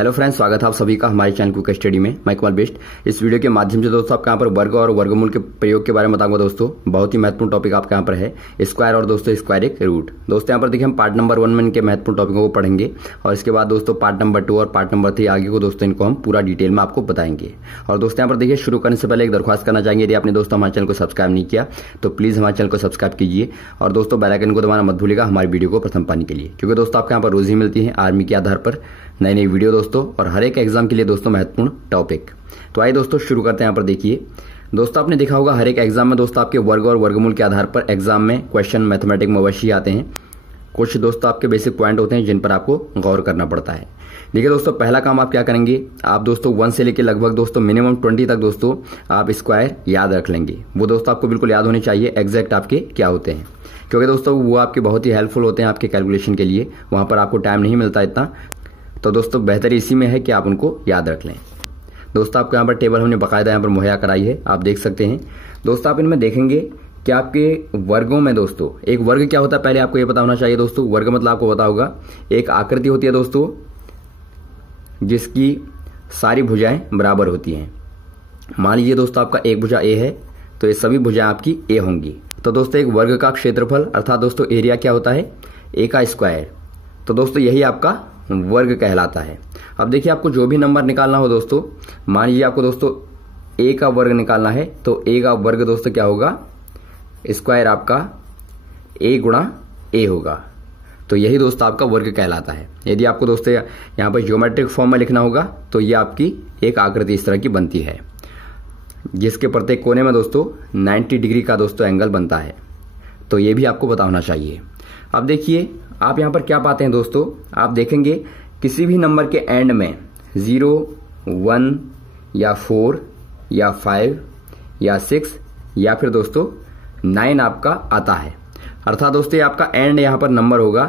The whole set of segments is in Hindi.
हेलो फ्रेंड्स, स्वागत है आप सभी का हमारे चैनल क्विक स्टडी में। मैं कमल बेस्ट। इस वीडियो के माध्यम से दोस्तों आपके यहाँ पर वर्ग और वर्गमूल के प्रयोग के बारे में बताऊंगा। दोस्तों बहुत ही महत्वपूर्ण टॉपिक आपके यहाँ पर है स्क्वायर और दोस्तों स्क्वायर एक रूट। दोस्तों यहाँ पर देखिए हम पार्ट नंबर 1 में इनके महत्वपूर्ण टॉपिकों को पढ़ेंगे और इसके बाद दोस्तों पार्ट नंबर 2 और पार्ट नंबर 3 आगे को दोस्तों इनको हम पूरा डिटेल में आपको बताएंगे। और दोस्तों यहाँ पर देखिए शुरू करने से पहले एक दरख्वास्त करना चाहेंगे, यदि आपने दोस्तों हमारे चैनल को सब्सक्राइब नहीं किया तो प्लीज हमारे चैनल को सब्सक्राइब कीजिए और दोस्तों बेल आइकन को दबाना मत भूलिएगा हमारी वीडियो को प्रथम पाने के लिए, क्योंकि दोस्तों आपके यहाँ पर रोज ही मिलती है आर्मी के आधार पर नई नई वीडियो दोस्तों और हर एक एग्जाम के लिए दोस्तों महत्वपूर्ण टॉपिक। तो आइए दोस्तों शुरू करते हैं। यहाँ पर देखिए दोस्तों आपने देखा होगा हर एक एग्जाम में दोस्तों आपके वर्ग और वर्गमूल के आधार पर एग्जाम में क्वेश्चन मैथमेटिक्स में अवश्य आते हैं। कुछ दोस्तों आपके बेसिक पॉइंट होते हैं जिन पर आपको गौर करना पड़ता है। देखिए दोस्तों पहला काम आप क्या करेंगे, आप दोस्तों 1 से लेकर लगभग दोस्तों मिनिमम 20 तक दोस्तों आप स्क्वायर याद रख लेंगे। वो दोस्तों आपको बिल्कुल याद होने चाहिए एग्जैक्ट आपके क्या होते हैं, क्योंकि दोस्तों वो आपके बहुत ही हेल्पफुल होते हैं आपके कैलकुलेशन के लिए। वहां पर आपको टाइम नहीं मिलता इतना, तो दोस्तों बेहतर इसी में है कि आप उनको याद रख लें। दोस्तों आपको यहाँ पर टेबल हमने बाकायदा यहाँ पर मुहैया कराई है, आप देख सकते हैं। दोस्तों आप इनमें देखेंगे कि आपके वर्गों में दोस्तों एक वर्ग क्या होता है पहले आपको ये पता होना चाहिए। दोस्तों वर्ग मतलब आपको पता होगा एक आकृति होती है दोस्तों जिसकी सारी भुजाएं बराबर होती हैं। मान लीजिए दोस्तों आपका एक भुजा ए है तो ये सभी भुजाएं आपकी ए होंगी। तो दोस्तों एक वर्ग का क्षेत्रफल अर्थात दोस्तों एरिया क्या होता है, ए का स्क्वायर। तो दोस्तों यही आपका वर्ग कहलाता है। अब देखिए आपको जो भी नंबर निकालना हो दोस्तों, मान लीजिए आपको दोस्तों ए का वर्ग निकालना है तो ए का वर्ग दोस्तों क्या होगा, स्क्वायर आपका ए गुणा ए होगा। तो यही दोस्तों आपका वर्ग कहलाता है। यदि आपको दोस्तों यहाँ पर ज्योमेट्रिक फॉर्म में लिखना होगा तो ये आपकी एक आकृति इस तरह की बनती है जिसके प्रत्येक कोने में दोस्तों 90 डिग्री का दोस्तों एंगल बनता है। तो ये भी आपको पता होना चाहिए। अब देखिए आप यहाँ पर क्या पाते हैं दोस्तों, आप देखेंगे किसी भी नंबर के एंड में 0, 1 या 4 या 5 या 6 या फिर दोस्तों 9 आपका आता है। अर्थात दोस्तों ये आपका एंड यहाँ पर नंबर होगा,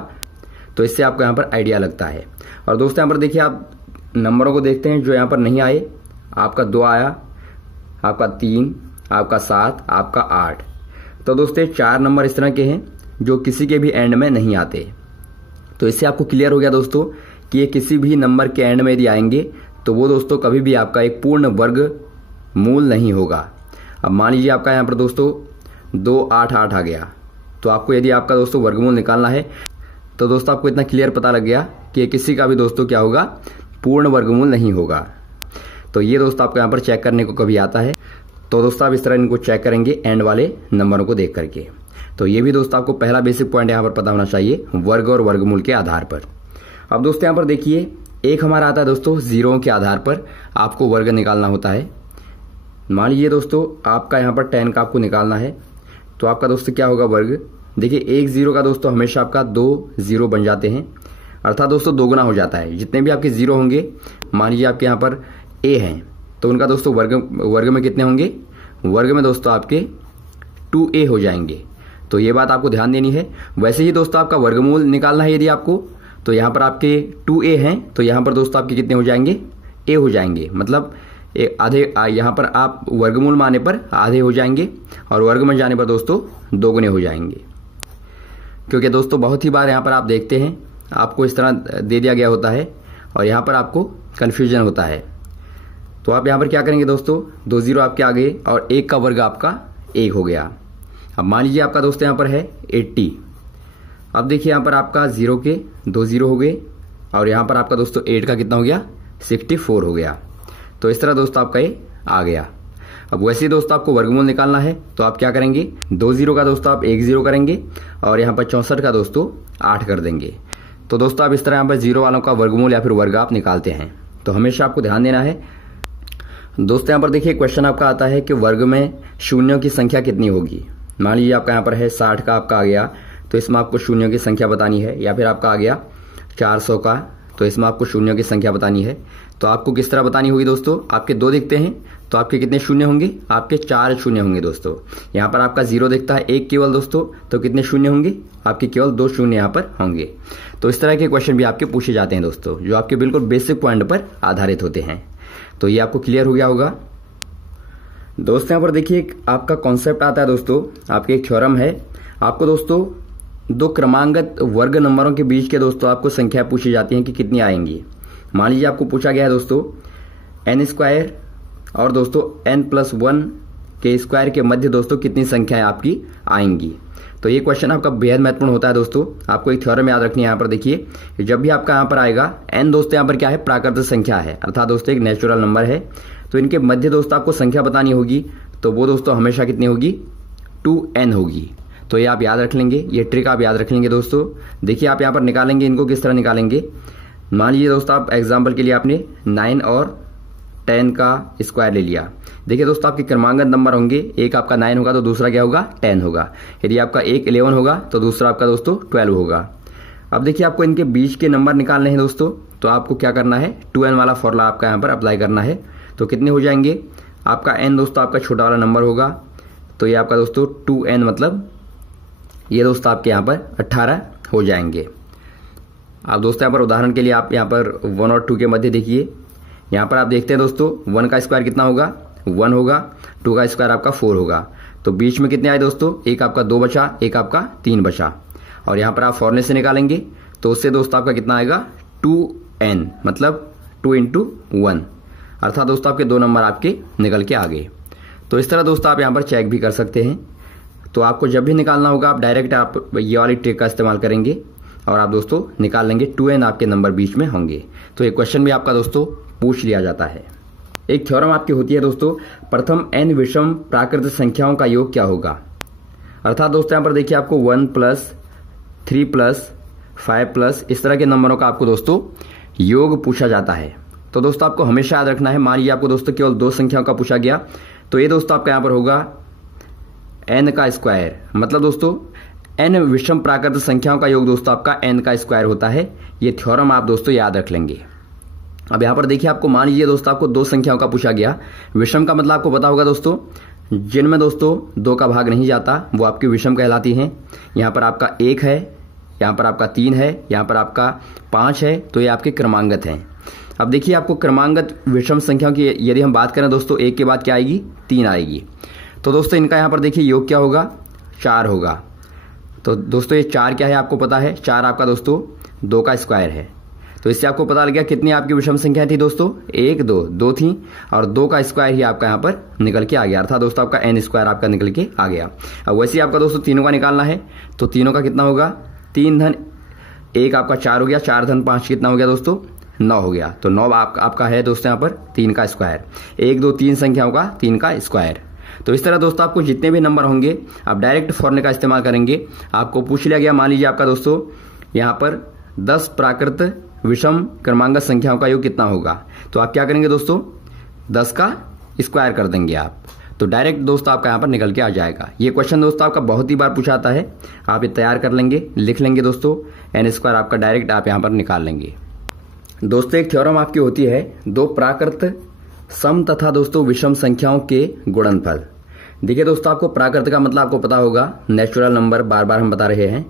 तो इससे आपको यहाँ पर आइडिया लगता है। और दोस्तों यहाँ पर देखिए आप नंबरों को देखते हैं जो यहाँ पर नहीं आए, आपका 2 आया, आपका 3, आपका 7, आपका 8। तो दोस्तों 4 नंबर इस तरह के हैं जो किसी के भी एंड में नहीं आते। तो इससे आपको क्लियर हो गया दोस्तों कि ये किसी भी नंबर के एंड में यदि आएंगे तो वो दोस्तों कभी भी आपका एक पूर्ण वर्ग मूल नहीं होगा। अब मान लीजिए आपका यहाँ पर दोस्तों 2, 8, 8 आ गया, तो आपको यदि आपका दोस्तों वर्गमूल निकालना है तो दोस्तों आपको इतना क्लियर पता लग गया कि किसी का भी दोस्तों क्या होगा, पूर्ण वर्गमूल नहीं होगा। तो ये दोस्तों आपको यहाँ पर चेक करने को कभी आता है तो दोस्तों आप इस तरह इनको चेक करेंगे एंड वाले नंबरों को देख करके। तो ये भी दोस्तों आपको पहला बेसिक पॉइंट यहाँ पर पता होना चाहिए वर्ग और वर्गमूल के आधार पर। अब दोस्तों यहाँ पर देखिए एक हमारा आता है दोस्तों जीरो के आधार पर आपको वर्ग निकालना होता है। मान लीजिए दोस्तों आपका यहाँ पर 10 का आपको निकालना है तो आपका दोस्तों क्या होगा वर्ग। देखिए एक जीरो का दोस्तों हमेशा आपका 2 जीरो बन जाते हैं, अर्थात दोस्तों 2 गुना हो जाता है। जितने भी आपके जीरो होंगे, मान लीजिए आपके यहाँ पर ए हैं तो उनका दोस्तों वर्ग में कितने होंगे, वर्ग में दोस्तों आपके 2a हो जाएंगे। तो ये बात आपको ध्यान देनी है। वैसे ही दोस्तों आपका वर्गमूल निकालना है यदि आपको, तो यहाँ पर आपके 2a हैं तो यहाँ पर दोस्तों आपके कितने हो जाएंगे, a हो जाएंगे। मतलब आधे यहाँ पर आप वर्गमूल में आने पर आधे हो जाएंगे और वर्ग में जाने पर दोस्तों 2 गुने हो जाएंगे। क्योंकि दोस्तों बहुत ही बार यहाँ पर आप देखते हैं आपको इस तरह दे दिया गया होता है और यहाँ पर आपको कन्फ्यूजन होता है। तो आप यहाँ पर क्या करेंगे दोस्तों, 2 जीरो आपके आ गए और 1 का वर्ग आपका 1 हो गया। अब मान लीजिए आपका दोस्तों यहाँ पर है 80। अब देखिए यहाँ पर आपका 0 के 2 जीरो हो गए और यहाँ पर आपका दोस्तों 8 का कितना हो गया, 64 हो गया। तो इस तरह दोस्तों आपका ये आ गया। अब वैसे ही दोस्तों आपको वर्गमूल निकालना है तो आप क्या करेंगे, 2 जीरो का दोस्तों आप 1 जीरो करेंगे और यहाँ पर 64 का दोस्तों 8 कर देंगे। तो दोस्तों आप इस तरह यहाँ पर जीरो वालों का वर्गमूल या फिर वर्ग आप निकालते हैं। तो हमेशा आपको ध्यान देना है दोस्तों। यहाँ पर देखिए क्वेश्चन आपका आता है कि वर्ग में शून्यों की संख्या कितनी होगी। मान लीजिए आपका यहाँ पर है 60 का आपका आ गया तो इसमें आपको शून्यों की संख्या बतानी है, या फिर आपका आ गया 400 का तो इसमें आपको शून्यों की संख्या बतानी है। तो आपको किस तरह बतानी होगी दोस्तों, आपके 2 दिखते हैं तो आपके कितने शून्य होंगे, आपके 4 शून्य होंगे दोस्तों। यहाँ पर आपका 0 दिखता है 1 केवल दोस्तों, तो कितने शून्य होंगे, आपके केवल 2 शून्य यहाँ पर होंगे। तो इस तरह के क्वेश्चन भी आपके पूछे जाते हैं दोस्तों, जो आपके बिल्कुल बेसिक पॉइंट पर आधारित होते हैं। तो ये आपको क्लियर हो गया होगा दोस्तों। यहाँ पर देखिए आपका कॉन्सेप्ट आता है दोस्तों, आपके एक थ्योरम है। आपको दोस्तों 2 क्रमांगत वर्ग नंबरों के बीच के दोस्तों आपको संख्या पूछी जाती है कि कितनी आएंगी। मान लीजिए आपको पूछा गया है दोस्तों n स्क्वायर और दोस्तों n+1 के स्क्वायर के मध्य दोस्तों कितनी संख्याएं आपकी आएंगी। तो ये क्वेश्चन आपका बेहद महत्वपूर्ण होता है दोस्तों। आपको एक थ्योरम याद रखनी है। यहाँ पर देखिए, जब भी आपका यहाँ पर आएगा n दोस्तों यहाँ पर क्या है, प्राकृतिक संख्या है, अर्थात दोस्तों एक नेचुरल नंबर है। तो इनके मध्य दोस्तों आपको संख्या बतानी होगी, तो वो दोस्तों हमेशा कितनी होगी, 2n होगी। तो ये आप याद रख लेंगे, ये ट्रिक आप याद रख लेंगे दोस्तों। देखिए आप यहाँ पर निकालेंगे, इनको किस तरह निकालेंगे। मान लीजिए दोस्तों आप एग्जाम्पल के लिए आपने 9 और 10 का स्क्वायर ले लिया। देखिए दोस्तों आपके क्रमांकन नंबर होंगे, एक आपका 9 होगा तो दूसरा क्या होगा, 10 होगा। यदि आपका एक 11 होगा तो दूसरा आपका दोस्तों 12 होगा। अब देखिए आपको इनके बीच के नंबर निकालने हैं दोस्तों, तो आपको क्या करना है, 2n वाला फॉर्मूला आपका यहाँ पर अप्लाई करना है। तो कितने हो जाएंगे, आपका n दोस्तों आपका छोटा वाला नंबर होगा, तो ये आपका दोस्तों 2n मतलब ये दोस्तों आपके यहाँ पर 18 हो जाएंगे। अब दोस्तों यहाँ पर उदाहरण के लिए आप यहाँ पर 1 और 2 के मध्य देखिए, यहाँ पर आप देखते हैं दोस्तों 1 का स्क्वायर कितना होगा, 1 होगा, 2 का स्क्वायर आपका 4 होगा। तो बीच में कितने आए दोस्तों, एक आपका 2 बचा, एक आपका 3 बचा। और यहाँ पर आप फॉर्मूले से निकालेंगे तो उससे दोस्तों आपका कितना आएगा, 2n मतलब 2 × 1, अर्थात दोस्तों आपके 2 नंबर आपके निकल के आ गए। तो इस तरह दोस्तों आप यहाँ पर चेक भी कर सकते हैं। तो आपको जब भी निकालना होगा आप डायरेक्ट आप ये वाली ट्रिक का इस्तेमाल करेंगे और आप दोस्तों निकाल लेंगे, 2n आपके नंबर बीच में होंगे। तो ये क्वेश्चन भी आपका दोस्तों पूछ लिया जाता है। एक थ्योरम आपकी होती है दोस्तों, प्रथम n विषम प्राकृतिक संख्याओं का योग क्या होगा। अर्थात दोस्तों यहाँ पर देखिए आपको 1 + 3 + 5 + इस तरह के नंबरों का आपको दोस्तों योग पूछा जाता है। तो दोस्तों आपको हमेशा याद रखना है, मान लीजिए आपको दोस्तों केवल 2 संख्याओं का पूछा गया, तो ये दोस्तों आपका यहाँ पर होगा n का स्क्वायर, मतलब दोस्तों n विषम प्राकृतिक संख्याओं का योग दोस्तों आपका n का स्क्वायर होता है। ये थ्योरम आप दोस्तों याद रख लेंगे। अब यहाँ पर देखिए आपको मान लीजिए दोस्तों आपको 2 संख्याओं का पूछा गया, विषम का मतलब आपको पता होगा दोस्तों, जिनमें दोस्तों 2 का भाग नहीं जाता वो आपकी विषम कहलाती हैं। यहाँ पर आपका 1 है, यहाँ पर आपका 3 है, यहाँ पर आपका 5 है, तो ये आपके क्रमांगत हैं। अब देखिए आपको क्रमांगत विषम संख्याओं की यदि हम बात करें दोस्तों, 1 के बाद क्या आएगी, 3 आएगी। तो दोस्तों इनका यहाँ पर देखिए योग क्या होगा, 4 होगा। तो दोस्तों ये 4 क्या है आपको पता है, 4 आपका दोस्तों 2 का स्क्वायर है। तो इससे आपको पता लग गया कितनी आपकी विषम संख्या थी दोस्तों, 1 2 थी, और 2 का स्क्वायर ही आपका यहाँ पर निकल के आ गया, अर्थात दोस्तों आपका n स्क्वायर आपका निकल के आ गया। अब वैसे ही आपका दोस्तों तीनों का निकालना है, तो तीनों का कितना होगा, 3 धन 1 आपका 4 हो गया, 4 धन 5 कितना हो गया दोस्तों, 9 हो गया। तो 9 आपका है दोस्तों यहाँ पर 3 का स्क्वायर, 1 2 3 संख्याओं का 3 का स्क्वायर। तो इस तरह दोस्तों आपको जितने भी नंबर होंगे आप डायरेक्ट फॉर्मूले का इस्तेमाल करेंगे। आपको पूछ लिया गया, मान लीजिए आपका दोस्तों यहाँ पर 10 प्राकृत विषम क्रमांक संख्याओं का योग कितना होगा, तो आप क्या करेंगे दोस्तों, 10 का स्क्वायर कर देंगे आप, तो डायरेक्ट दोस्तों आपका यहाँ पर निकल के आ जाएगा। ये क्वेश्चन दोस्तों आपका बहुत ही बार पूछा आता है, आप ये तैयार कर लेंगे, लिख लेंगे दोस्तों, n स्क्वायर आपका डायरेक्ट आप यहाँ पर निकाल लेंगे। दोस्तों एक थ्योरम आपकी होती है, 2 प्राकृत सम तथा दोस्तों विषम संख्याओं के गुणनफल। देखिए दोस्तों आपको प्राकृत का मतलब आपको पता होगा, नेचुरल नंबर, बार बार हम बता रहे हैं,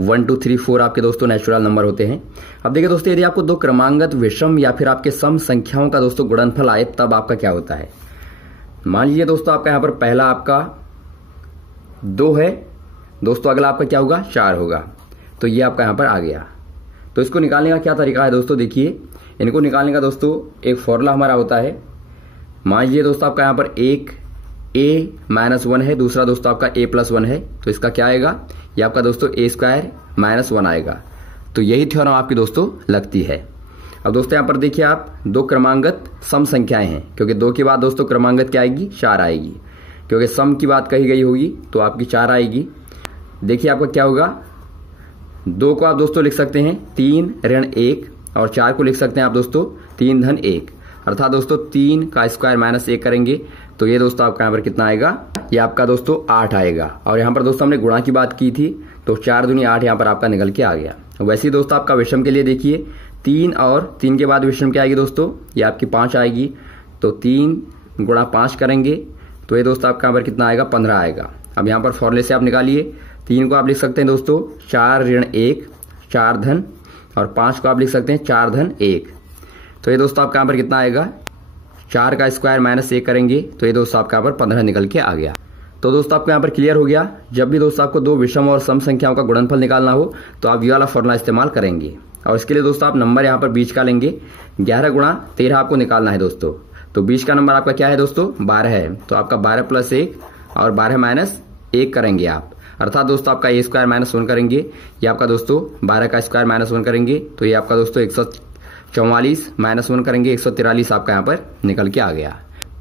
1 2 3 4 आपके दोस्तों नेचुरल नंबर होते हैं। अब देखिए दोस्तों यदि आपको 2 क्रमांगत विषम या फिर आपके सम संख्याओं का दोस्तों गुणनफल आए तब आपका क्या होता है। मान लीजिए दोस्तों आपका यहाँ पर पहला आपका 2 है दोस्तों, अगला आपका क्या होगा, 4 होगा, तो ये आपका यहाँ पर आ गया। तो इसको निकालने का क्या तरीका है दोस्तों, देखिए इनको निकालने का दोस्तों एक फॉर्मूला हमारा होता है। मान लीजिए दोस्तों आपका यहाँ पर एक a-1 है, दूसरा दोस्तों आपका a+1 है, तो इसका क्या आएगा, ये आपका दोस्तों a² - 1 आएगा। तो यही थ्योरम आपकी दोस्तों लगती है। अब दोस्तों यहाँ पर देखिए आप 2 क्रमांगत सम संख्याएं हैं, क्योंकि 2 के बाद दोस्तों क्रमांगत क्या आएगी, 4 आएगी, क्योंकि सम की बात कही गई होगी तो आपकी 4 आएगी। देखिए आपका क्या होगा, 2 को आप दोस्तों लिख सकते हैं 3 ऋण 1, और 4 को लिख सकते हैं आप दोस्तों 3 धन 1, अर्थात दोस्तों 3 का स्क्वायर - 1 करेंगे तो ये दोस्तों आपका यहाँ पर कितना आएगा, ये आपका दोस्तों 8 आएगा। और यहाँ पर दोस्तों हमने गुणा की बात की थी, तो 4 दूनी 8 यहाँ पर आपका निकल के आ गया। वैसे ही दोस्तों आपका विषम के लिए देखिए 3 और 3 के बाद विषम क्या आएगी दोस्तों, ये आपकी 5 आएगी, तो 3 गुणा 5 करेंगे तो ये दोस्तों आपका यहाँ पर कितना आएगा, 15 आएगा। अब यहाँ पर फॉर्मूले से आप निकालिए, 3 को आप लिख सकते हैं दोस्तों 4 ऋण 1 4 धन, और 5 को आप लिख सकते हैं 4 धन 1, तो ये दोस्तों आपका यहाँ पर कितना आएगा, 4 का स्क्वायर -1 करेंगे तो ये दोस्तों आपका यहाँ पर 15 निकल के आ गया। तो दोस्तों आपको यहाँ पर क्लियर हो गया, जब भी दोस्तों आपको 2 विषम और सम संख्याओं का गुणनफल निकालना हो तो आप ये वाला फॉर्मूला इस्तेमाल करेंगे। और इसके लिए दोस्तों आप नंबर यहाँ पर बीच का लेंगे। 11 गुणा 13 आपको निकालना है दोस्तों। तो बीच का नंबर आपका क्या है दोस्तों? 12 है। तो आपका 12 प्लस 1 और 12 माइनस 1 करेंगे आप, अर्थात दोस्तों आपका ए स्क्वायर माइनस 1 करेंगे। ये आपका दोस्तों 12 का स्क्वायर माइनस 1 करेंगे, तो ये आपका दोस्तों 144 माइनस 1 करेंगे, 143 आपका यहाँ पर निकल के आ गया।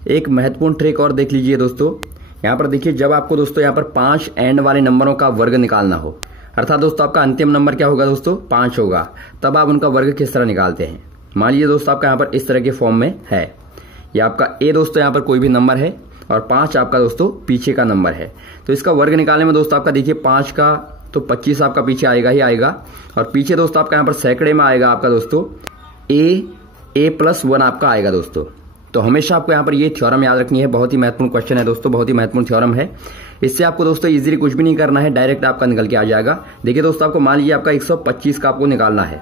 एक महत्वपूर्ण ट्रिक और देख लीजिए दोस्तों। यहाँ पर देखिए, जब आपको दोस्तों यहाँ पर 5 एंड वाले नंबरों का वर्ग निकालना हो, अर्थात दोस्तों आपका अंतिम नंबर क्या होगा दोस्तों? 5 होगा, तब आप उनका वर्ग किस तरह निकालते हैं? मान लीजिए दोस्तों आपका यहाँ पर इस तरह के फॉर्म में है। ये आपका ए दोस्तों यहाँ पर कोई भी नंबर है और 5 आपका दोस्तों पीछे का नंबर है। तो इसका वर्ग निकालने में दोस्तों आपका देखिए 5 का तो 25 आपका पीछे आएगा ही आएगा, और पीछे दोस्तों आपका यहाँ पर सैकड़े में आएगा आपका दोस्तों ए प्लस 1 आपका आएगा दोस्तों। तो हमेशा आपको यहाँ पर ये थ्योरम याद रखनी है। बहुत ही महत्वपूर्ण क्वेश्चन है दोस्तों, बहुत ही महत्वपूर्ण थ्योरम है। इससे आपको दोस्तों इजीली कुछ भी नहीं करना है, डायरेक्ट आपका निकल के आ जाएगा। देखिए दोस्तों, आपको मान लीजिए आपका 125 का आपको निकालना है,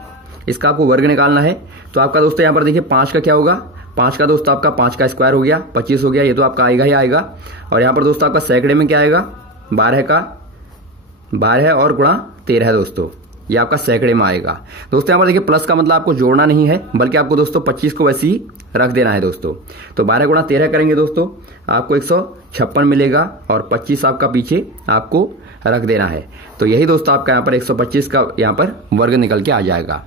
इसका आपको वर्ग निकालना है। तो आपका दोस्तों यहाँ पर देखिए 5 का क्या होगा? 5 का दोस्तों आपका 5 का स्क्वायर हो गया, 25 हो गया, ये तो आपका आएगा ही आएगा। और यहाँ पर दोस्तों आपका सैकड़े में क्या आएगा? 12 और गुणा 13 है दोस्तों, ये आपका सैकड़े में आएगा। दोस्तों यहाँ पर देखिए प्लस का मतलब आपको जोड़ना नहीं है, बल्कि आपको दोस्तों 25 को वैसे ही रख देना है दोस्तों। तो 12 गुणा 13 करेंगे दोस्तों, आपको 156 मिलेगा, और 25 आपका पीछे आपको रख देना है। तो यही दोस्तों आपका यहाँ पर 125 का यहाँ पर वर्ग निकल के आ जाएगा।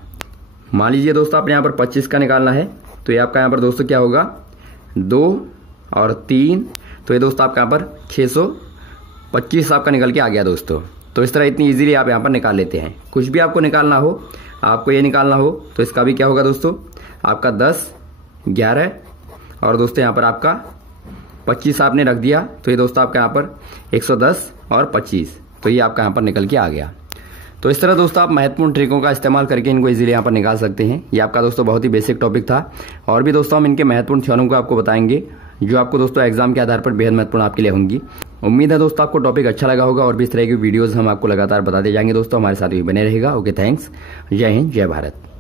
मान लीजिए दोस्तों आपने यहाँ पर 25 का निकालना है, तो ये आपका यहाँ पर दोस्तों क्या होगा? 2 और 3, तो ये दोस्तों आपका यहाँ पर 625 आपका निकल के आ गया दोस्तों। तो इस तरह इतनी इजीली आप यहाँ पर निकाल लेते हैं। कुछ भी आपको निकालना हो, आपको ये निकालना हो, तो इसका भी क्या होगा दोस्तों? आपका 10, 11 और दोस्तों यहाँ पर आपका 25 आपने रख दिया, तो ये दोस्तों आपका यहाँ पर 110 और 25, तो ये आपका यहाँ पर निकल के आ गया। तो इस तरह दोस्तों आप महत्वपूर्ण ट्रिकों का इस्तेमाल करके इनको इजीली यहाँ पर निकाल सकते हैं। ये आपका दोस्तों बहुत ही बेसिक टॉपिक था, और भी दोस्तों हम इनके महत्वपूर्ण थ्योरम को आपको बताएंगे, जो आपको दोस्तों एग्जाम के आधार पर बेहद महत्वपूर्ण आपके लिए होंगी। उम्मीद है दोस्तों आपको टॉपिक अच्छा लगा होगा, और भी इस तरह की वीडियोस हम आपको लगातार बताते जाएंगे दोस्तों। हमारे साथ भी बने रहेगा। Okay, thanks. जय हिंद, जय भारत।